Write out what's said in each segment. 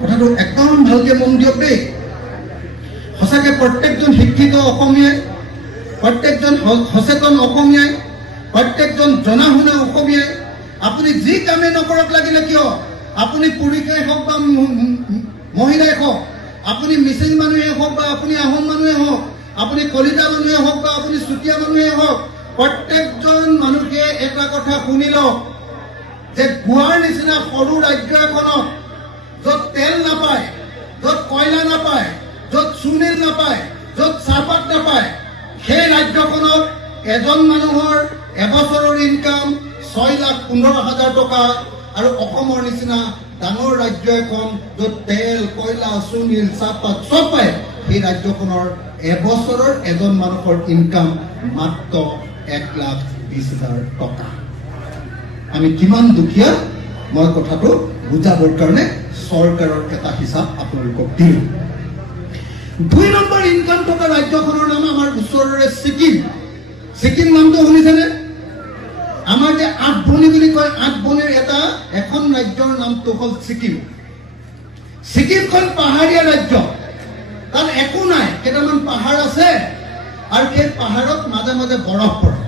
কথাটো একদম ভালকে মন দিয়ক দেই। সঁচাকৈ প্ৰত্যেকজন শিক্ষিত অসমীয়াই, প্ৰত্যেকজন সচেতন অসমীয়াই, প্ৰত্যেকজন জনা শুনা অসমীয়াই আপুনি যি কামেই নকৰক লাগিলে কিয়, আপুনি পুৰুষেই হওক বা মহিলাই হওক, আপুনি মিচিং মানুহে হওক বা আপুনি আহোম মানুহে হওক, আপুনি কলিতা মানুহে হওক বা আপুনি চুতীয়া মানুহে হওক, প্ৰত্যেকজন মানুহে এটা কথা শুনি লওক যে গোৱাৰ নিচিনা সৰু ৰাজ্য এখনত য'ত তেল নাপায়, য'ত কয়লা নাপায়, য'ত চুনিল নাপায়, য'ত চাহপাত নাপায়, সেই ৰাজ্যখনত এজন মানুহৰ এবছৰৰ ইনকাম 6,15,000 টকা। আৰু অসমৰ নিচিনা ডাঙৰ ৰাজ্য এখন য'ত তেল, কয়লা, চুনিল, চাহপাত চব পায়, সেই ৰাজ্যখনৰ এবছৰৰ এজন মানুহৰ ইনকাম মাত্ৰ 1,20,000 টকা। আমি কিমান দুখীয়া মই কথাটো বুজাবৰ কাৰণে চৰকাৰৰ এটা হিচাপ আপোনালোকক দিলোঁ। 2 নম্বৰ ইনকাম থকা ৰাজ্যখনৰ নাম আমাৰ ওচৰৰে ছিকিম। ছিকিম নামটো শুনিছেনে? আমাৰ যে 8 ভনী বুলি কয়, 8 ভনীৰ এখন ৰাজ্যৰ নামটো হ'ল ছিকিম। ছিকিমখন পাহাৰীয়া ৰাজ্য, তাত একো নাই, কেইটামান পাহাৰ আছে আৰু সেই পাহাৰত মাজে মাজে বৰফ পৰে।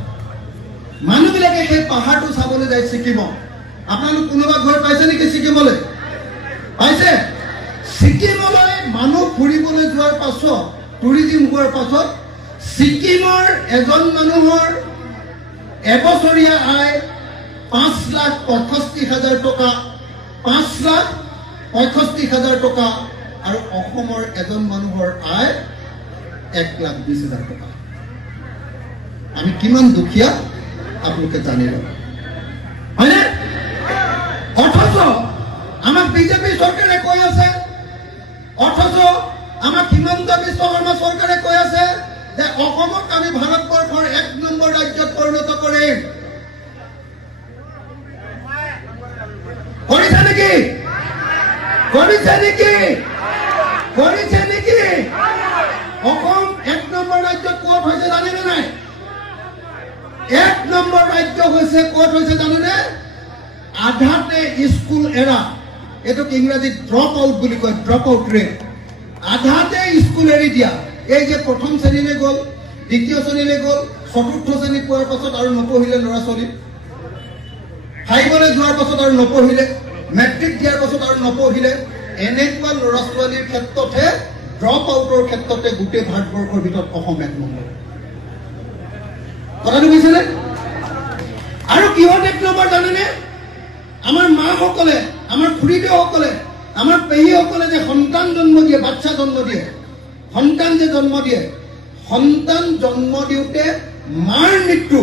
মানুহবিলাকে সেই পাহাৰটো চাবলৈ যায় ছিকিমত। আপোনালোক কোনোবা গৈ পাইছে নেকি ছিকিমলৈ? পাইছে? ছিকিমলৈ মানুহ ফুৰিবলৈ যোৱাৰ পাছত, টুৰিজিম হোৱাৰ পাছত ছিকিমৰ এজন মানুহৰ এবছৰীয়া আয় 5,65,000 টকা, 5,65,000 টকা। আৰু অসমৰ এজন মানুহৰ আয় 1,20,000 টকা। আমি কিমান দুখীয়া আপোনালোকে জানি লওক, হয়নে? অথচ আমাক বিজেপি চৰকাৰে কৈ আছে, অথচ আমাক হিমন্ত বিশ্ব শৰ্মা চৰকাৰে কৈ আছে যে অসমক আমি ভাৰতবৰ্ষৰ 1 নম্বৰ ৰাজ্যত পৰিণত কৰিম। কৰিছে নেকি? কৰিছে নেকি? কৰিছে নেকি? অসম 1 নম্বৰ ৰাজ্যত ক'ত হৈছে জানেনে নাই? 1 নম্বৰ ৰাজ্য হৈছে ক'ত হৈছে জানেনে? আধাতে স্কুল এৰা, এইটোক ইংৰাজীত ড্ৰপ আউট বুলি কয়, ড্ৰপ আউট ৰেট। আধাতে স্কুল এৰি দিয়া। এই যে প্ৰথম শ্ৰেণীলৈ গ'ল, দ্বিতীয় শ্ৰেণীলৈ গ'ল, চতুৰ্থ শ্ৰেণী পোৱাৰ পাছত আৰু নপঢ়িলে ল'ৰা ছোৱালী, 5লৈ যোৱাৰ পাছত আৰু নপঢ়িলে, মেট্ৰিক দিয়াৰ পাছত আৰু নপঢ়িলে, এনেকুৱা ল'ৰা ছোৱালীৰ ক্ষেত্ৰতহে, ড্ৰপ আউটৰ ক্ষেত্ৰতে গোটেই ভাৰতবৰ্ষৰ ভিতৰত অসম 1 নম্বৰ। কথাটো বুজিছেনে? আৰু কিহত 1 নম্বৰ জানেনে? আমাৰ মাসকলে, আমাৰ খুৰীদেউসকলে, আমাৰ পেহীসকলে যে সন্তান জন্ম দিয়ে, বাচ্চা জন্ম দিয়ে, সন্তান যে জন্ম দিয়ে, সন্তান জন্ম দিওঁতে মাৰ মৃত্যু,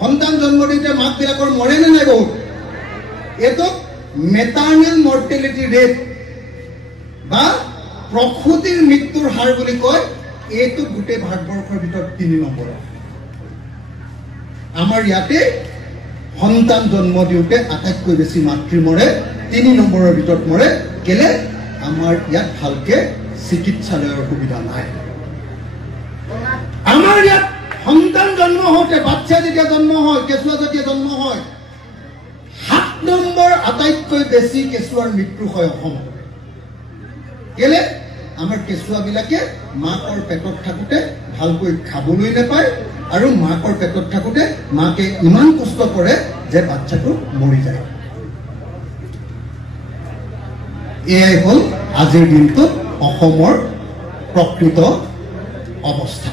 সন্তান জন্ম দিওঁতে মাকবিলাকৰ মৰে নে নাই? বহুত। এইটোক মেটাৰ্নেল মৰ্টেলিটি ৰেট বা প্ৰসূতিৰ মৃত্যুৰ হাৰ বুলি কয়। এইটো গোটেই ভাৰতবৰ্ষৰ ভিতৰত 3 নম্বৰ। আমাৰ ইয়াতে সন্তান জন্ম দিওঁতে আটাইতকৈ বেছি মাতৃ মৰে, 3 নম্বৰৰ ভিতৰত মৰে। কেলে? আমাৰ ইয়াত ভালকে চিকিৎসালয়ৰ সুবিধা নাই। আমাৰ ইয়াত সন্তান জন্ম হওঁতে, বাচ্চা যেতিয়া জন্ম হয়, কেঁচুৱা যেতিয়া জন্ম হয়, 7 নম্বৰ আটাইতকৈ বেছি কেঁচুৱাৰ মৃত্যু হয় অসমত। কেলে? আমাৰ কেঁচুৱাবিলাকে মাকৰ পেটত থাকোঁতে ভালকৈ খাবলৈ নাপায় আৰু মাকৰ পেটত থাকোঁতে মাকে ইমান কষ্ট কৰে যে বাচ্চাটো মৰি যায়। এয়াই হ'ল আজিৰ দিনটোত অসমৰ প্ৰকৃত অৱস্থা।